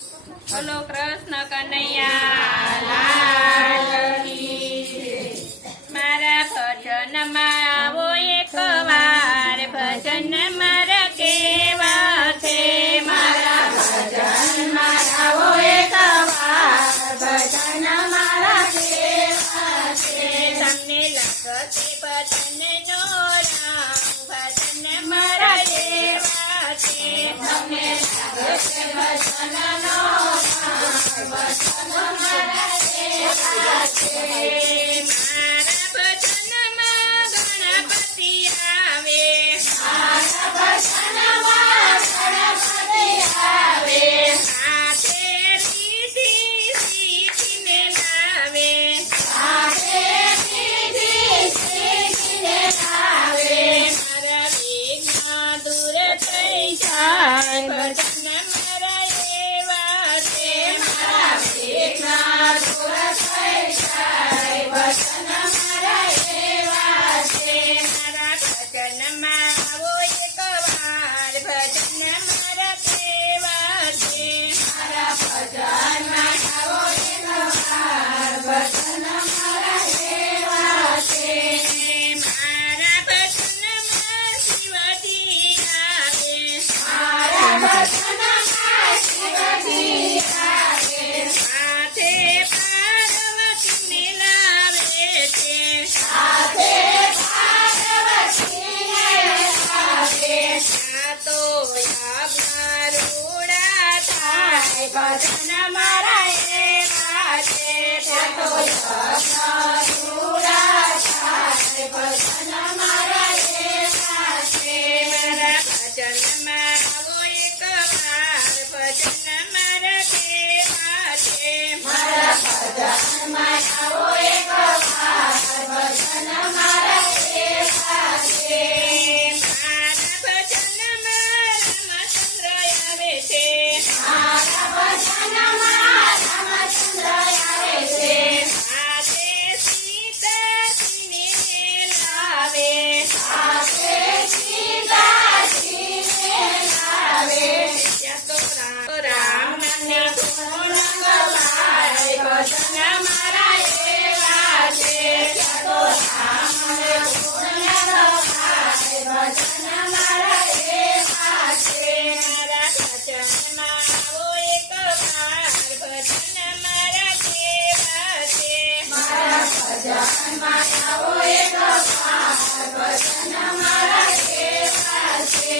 બોલો કૃષ્ણ કનૈયા લાલ કી જય। મારા ભજનમાં આવો એક વાર, ભજન મારા કેવા છે। મારા ભજનમાં આવો એક વાર, ભજન મારા કેવા છે। તમને લાગશે ભજન નો રામ, ભજન મારા એવા છે। તમને લાગશે ભજન નો મારા ભજનમાં ગણપતિ આવે, મારા ભજનમાં ગણપતિ આવે। સાથે રીતિ શીખીને લાવે, સાથે રીતિ શીખીને લાવે। મારા વિઘ્ન દૂર થઈ જાય, ભજન મારા એવા છે। મારા વિઘ્ન દૂર થઈ જાય, ભજન મારા એવા છે। મારા ભજનમાં આવો એક વાર, ભજન મારા કેવા છે। મારા ભજનમાં આવો એક વાર, ભજન મારા એવા છે। મારા ભજનમાં શિવજી આવે, મારા ભજનમાં શિવજી આવે। સાથે પાર્વતીને લાવે છે, સાથે પાર્વતીને લાવે। તો યજ્ઞ રૂડા થાય, ભજન મારા એવા છે। તો યજ્ઞ રૂડા થાય, ભજન મારા એવા છે। મારા ભજનમાં આવો એક વાર, ભજન મારા કેવા છે। મારા ભજનમાં આવો એક વાર, ભજન મારા કેવા છે। મારા ભજનમાં રામચંદ્ર આવે છે, મારા ભજનમાં રામચંદ્ર આવે છે। સાથે સીતાજીને લાવે, સાથે સીતાજીને લાવે। ત્યાં તો રામને ગુણ ગવાય, ભજન મારા એવા છે। ત્યાં તો રામને ગુણ ગવાય, ભજન મારા એવા છે। મારા ભજનમાં આવો એક વાર, ભજન મારા કેવા છે। મારા ભજનમાં આવો એક વાર, ભજન મારા કેવા છે।